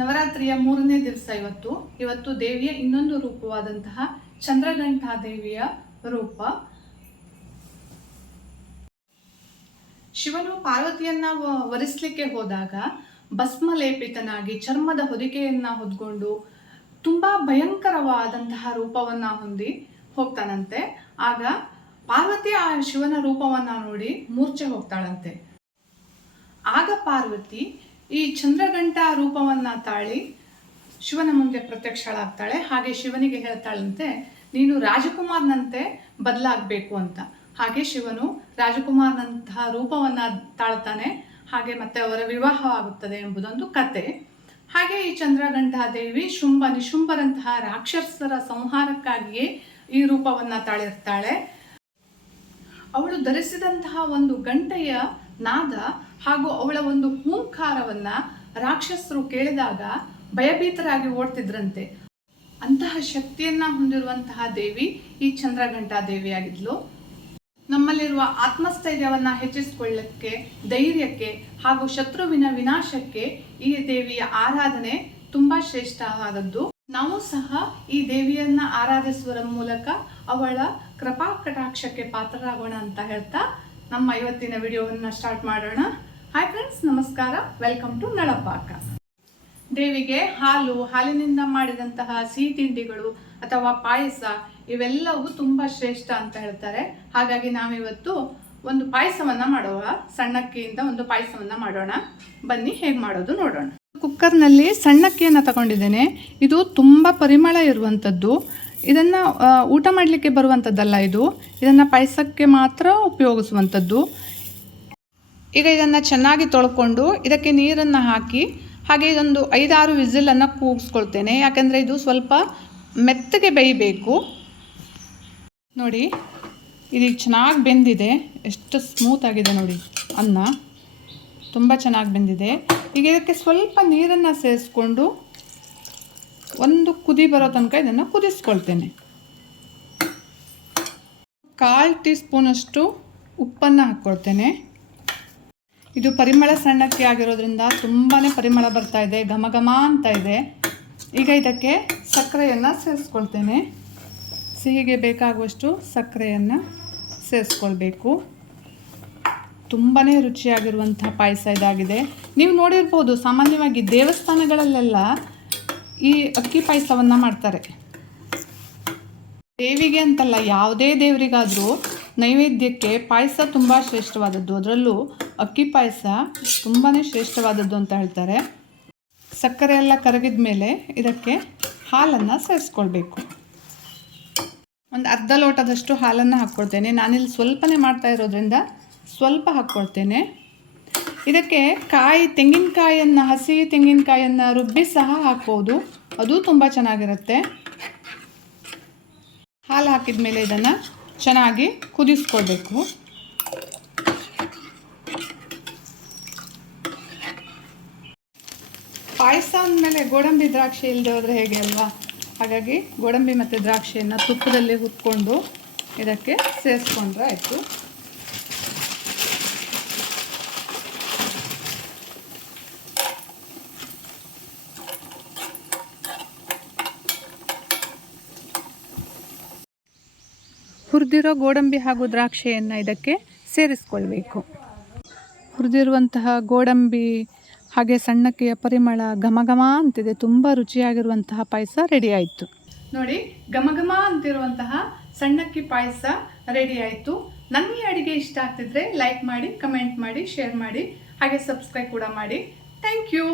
ನವರಾತ್ರಿಯ 3ನೇ ದಿವಸ ಇವತ್ತು ದೇವಿಯ ಇನ್ನೊಂದು ರೂಪವಾದಂತಹ ಚಂದ್ರಘಂಟಾ ದೇವಿಯ ರೂಪ. ಶಿವನು ಪಾರ್ವತಿಯನ್ನ ವರಿಸಲಿಕ್ಕೆ ಹೋದಾಗ ಭಸ್ಮಲೇಪಿತನಾಗಿ ಚರ್ಮದ ಹೊದಿಕೆಯನ್ನ ಹೊದ್ಕೊಂಡು ತುಂಬಾ ಭಯಂಕರವಾದಂತಹ ರೂಪವನ್ನ ಹೊಂದಿ ಹೋಗ್ತಾನಂತೆ. ಆಗ ಪಾರ್ವತಿ ಆ ಶಿವನ ರೂಪವನ್ನ ನೋಡಿ ಮೂರ್ಛೆ ಹೋಗ್ತಾಳಂತೆ. ಆಗ ಪಾರ್ವತಿ ಈ ಚಂದ್ರಘಂಟಾ ರೂಪವನ್ನ ತಾಳಿ ಶಿವನ ಮುಂದೆ ಪ್ರತ್ಯಕ್ಷಳಾಗ್ತಾಳೆ. ಹಾಗೆ ಶಿವನಿಗೆ ಹೇಳ್ತಾಳಂತೆ, ನೀನು ರಾಜಕುಮಾರನಂತೆ ಬದಲಾಗಬೇಕು ಅಂತ. ಹಾಗೆ ಶಿವನು ರಾಜಕುಮಾರನಂತಹ ರೂಪವನ್ನ ತಾಳ್ತಾನೆ. ಹಾಗೆ ಮತ್ತೆ ಅವರ ವಿವಾಹವಾಗುತ್ತದೆ ಎಂಬುದೊಂದು ಕತೆ. ಹಾಗೆ ಈ ಚಂದ್ರಘಂಟಾ ದೇವಿ ಶುಂಭ ನಿಶುಂಭರಂತಹ ರಾಕ್ಷಸರ ಸಂಹಾರಕ್ಕಾಗಿಯೇ ಈ ರೂಪವನ್ನ ತಾಳಿರ್ತಾಳೆ. ಅವಳು ಧರಿಸಿದಂತಹ ಒಂದು ಗಂಟೆಯ ನಾದ ಹಾಗೂ ಅವಳ ಒಂದು ಹೂಂಕಾರವನ್ನ ರಾಕ್ಷಸರು ಕೇಳಿದಾಗ ಭಯಭೀತರಾಗಿ ಓಡ್ತಿದ್ರಂತೆ. ಅಂತಹ ಶಕ್ತಿಯನ್ನ ಹೊಂದಿರುವಂತಹ ದೇವಿ ಈ ಚಂದ್ರಘಂಟಾ ದೇವಿಯಾಗಿದ್ಲು. ನಮ್ಮಲ್ಲಿರುವ ಆತ್ಮಸ್ಥೈರ್ಯವನ್ನ ಹೆಚ್ಚಿಸಿಕೊಳ್ಳಕ್ಕೆ, ಧೈರ್ಯಕ್ಕೆ ಹಾಗೂ ಶತ್ರುವಿನ ವಿನಾಶಕ್ಕೆ ಈ ದೇವಿಯ ಆರಾಧನೆ ತುಂಬಾ ಶ್ರೇಷ್ಠವಾದದ್ದು. ನಾವು ಸಹ ಈ ದೇವಿಯನ್ನ ಆರಾಧಿಸುವ ಮೂಲಕ ಅವಳ ಕೃಪಾ ಕಟಾಕ್ಷಕ್ಕೆ ಪಾತ್ರರಾಗೋಣ ಅಂತ ಹೇಳ್ತಾ ನಮ್ಮ ಇವತ್ತಿನ ವಿಡಿಯೋವನ್ನ ಸ್ಟಾರ್ಟ್ ಮಾಡೋಣ. ಹಾಯ್ ಫ್ರೆಂಡ್ಸ್, ನಮಸ್ಕಾರ. ವೆಲ್ಕಮ್ ಟು ನಳಪಾಕ. ದೇವಿಗೆ ಹಾಲಿನಿಂದ ಮಾಡಿದಂತಹ ಸಿಹಿ ತಿಂಡಿಗಳು ಅಥವಾ ಪಾಯಸ ಇವೆಲ್ಲವೂ ತುಂಬಾ ಶ್ರೇಷ್ಠ ಅಂತ ಹೇಳ್ತಾರೆ. ಹಾಗಾಗಿ ನಾವಿವತ್ತು ಒಂದು ಪಾಯಸವನ್ನ ಮಾಡುವ. ಸಣ್ಣಕ್ಕಿಯಿಂದ ಒಂದು ಪಾಯಸವನ್ನ ಮಾಡೋಣ. ಬನ್ನಿ ಹೇಗೆ ಮಾಡೋದು ನೋಡೋಣ. ಕುಕ್ಕರ್ನಲ್ಲಿ ಸಣ್ಣಕ್ಕಿಯನ್ನು ತಗೊಂಡಿದ್ದೇನೆ. ಇದು ತುಂಬ ಪರಿಮಳ ಇರುವಂಥದ್ದು. ಇದನ್ನು ಊಟ ಮಾಡಲಿಕ್ಕೆ ಬರುವಂಥದ್ದಲ್ಲ. ಇದನ್ನು ಪಾಯಸಕ್ಕೆ ಮಾತ್ರ ಉಪಯೋಗಿಸುವಂಥದ್ದು. ಈಗ ಇದನ್ನು ಚೆನ್ನಾಗಿ ತೊಳ್ಕೊಂಡು ಇದಕ್ಕೆ ನೀರನ್ನು ಹಾಕಿ ಹಾಗೆ ಇದೊಂದು 5-6 ವಿಸಿಲನ್ನು ಕೂಗಿಸ್ಕೊಳ್ತೇನೆ. ಯಾಕಂದರೆ ಇದು ಸ್ವಲ್ಪ ಮೆತ್ತಗೆ ಬೇಯಬೇಕು. ನೋಡಿ, ಇದು ಚೆನ್ನಾಗಿ ಬೆಂದಿದೆ. ಎಷ್ಟು ಸ್ಮೂತ್ ಆಗಿದೆ ನೋಡಿ. ಅನ್ನ ತುಂಬ ಚೆನ್ನಾಗಿ ಬೆಂದಿದೆ. ಈಗ ಇದಕ್ಕೆ ಸ್ವಲ್ಪ ನೀರನ್ನು ಸೇರಿಸ್ಕೊಂಡು ಒಂದು ಕುದಿ ಬರೋ ತನಕ ಇದನ್ನು ಕುದಿಸ್ಕೊಳ್ತೇನೆ. 1/4 ಟೀ ಸ್ಪೂನಷ್ಟು ಉಪ್ಪನ್ನು ಹಾಕ್ಕೊಳ್ತೇನೆ. ಇದು ಪರಿಮಳ ಸಣ್ಣಕ್ಕೆ ಆಗಿರೋದ್ರಿಂದ ತುಂಬಾ ಪರಿಮಳ ಬರ್ತಾ ಇದೆ, ಘಮ ಘಮ ಅಂತ ಇದೆ. ಈಗ ಇದಕ್ಕೆ ಸಕ್ಕರೆಯನ್ನು ಸೇರಿಸ್ಕೊಳ್ತೇನೆ. ಸಿಹಿಗೆ ಬೇಕಾಗುವಷ್ಟು ಸಕ್ಕರೆಯನ್ನು ಸೇರಿಸ್ಕೊಳ್ಬೇಕು. ತುಂಬಾ ರುಚಿಯಾಗಿರುವಂಥ ಪಾಯಸ ಇದಾಗಿದೆ. ನೀವು ನೋಡಿರ್ಬೋದು, ಸಾಮಾನ್ಯವಾಗಿ ದೇವಸ್ಥಾನಗಳಲ್ಲೆಲ್ಲ ಈ ಅಕ್ಕಿ ಪಾಯಸವನ್ನು ಮಾಡ್ತಾರೆ. ದೇವಿಗೆ ಅಂತಲ್ಲ, ಯಾವುದೇ ದೇವರಿಗಾದರೂ ನೈವೇದ್ಯಕ್ಕೆ ಪಾಯಸ ತುಂಬ ಶ್ರೇಷ್ಠವಾದದ್ದು. ಅದರಲ್ಲೂ ಅಕ್ಕಿ ಪಾಯಸ ತುಂಬಾ ಶ್ರೇಷ್ಠವಾದದ್ದು ಅಂತ ಹೇಳ್ತಾರೆ. ಸಕ್ಕರೆ ಎಲ್ಲ ಕರಗಿದ ಮೇಲೆ ಇದಕ್ಕೆ ಹಾಲನ್ನು ಸೇರಿಸ್ಕೊಳ್ಬೇಕು. ಒಂದು ಅರ್ಧ ಲೋಟದಷ್ಟು ಹಾಲನ್ನು ಹಾಕ್ಕೊಳ್ತೇನೆ. ನಾನಿಲ್ಲಿ ಸ್ವಲ್ಪನೇ ಮಾಡ್ತಾ ಇರೋದ್ರಿಂದ ಸ್ವಲ್ಪ ಹಾಕ್ಕೊಳ್ತೇನೆ. ಇದಕ್ಕೆ ತೆಂಗಿನಕಾಯಿಯನ್ನು, ಹಸಿ ತೆಂಗಿನಕಾಯಿಯನ್ನು ರುಬ್ಬಿ ಸಹ ಹಾಕ್ಬೋದು. ಅದು ತುಂಬ ಚೆನ್ನಾಗಿರುತ್ತೆ. ಹಾಲು ಹಾಕಿದ ಮೇಲೆ ಇದನ್ನು ಚೆನ್ನಾಗಿ ಕುದಿಸ್ಕೊಳ್ಬೇಕು. ಪಾಯಸ ಅಂದಮೇಲೆ ಗೋಡಂಬಿ ದ್ರಾಕ್ಷಿ ಇಲ್ಲದೆ ಹೋದರೆ ಹೇಗೆ ಅಲ್ವಾ? ಹಾಗಾಗಿ ಗೋಡಂಬಿ ಮತ್ತು ದ್ರಾಕ್ಷಿಯನ್ನು ತುಪ್ಪದಲ್ಲಿ ಹುರ್ಕೊಂಡು ಇದಕ್ಕೆ ಸೇರಿಸ್ಕೊಂಡ್ರೆ ಆಯಿತು. ಹುರಿದಿರೋ ಗೋಡಂಬಿ ಹಾಗೂ ದ್ರಾಕ್ಷಿಯನ್ನು ಇದಕ್ಕೆ ಸೇರಿಸ್ಕೊಳ್ಬೇಕು. ಹುರಿದಿರುವಂತಹ ಗೋಡಂಬಿ ಹಾಗೆ ಸಣ್ಣಕ್ಕಿಯ ಪರಿಮಳ ಘಮ ಘಮ ಅಂತಿದೆ. ತುಂಬ ರುಚಿಯಾಗಿರುವಂತಹ ಪಾಯಸ ರೆಡಿ ಆಯಿತು. ನೋಡಿ, ಘಮ ಘಮ ಅಂತಿರುವಂತಹ ಸಣ್ಣಕ್ಕಿ ಪಾಯಸ ರೆಡಿ ಆಯಿತು. ನನ್ನ ಈ ಅಡುಗೆ ಇಷ್ಟ ಆಗ್ತಿದ್ರೆ ಲೈಕ್ ಮಾಡಿ, ಕಮೆಂಟ್ ಮಾಡಿ, ಶೇರ್ ಮಾಡಿ, ಹಾಗೆ ಸಬ್ಸ್ಕ್ರೈಬ್ ಕೂಡ ಮಾಡಿ. Thank you.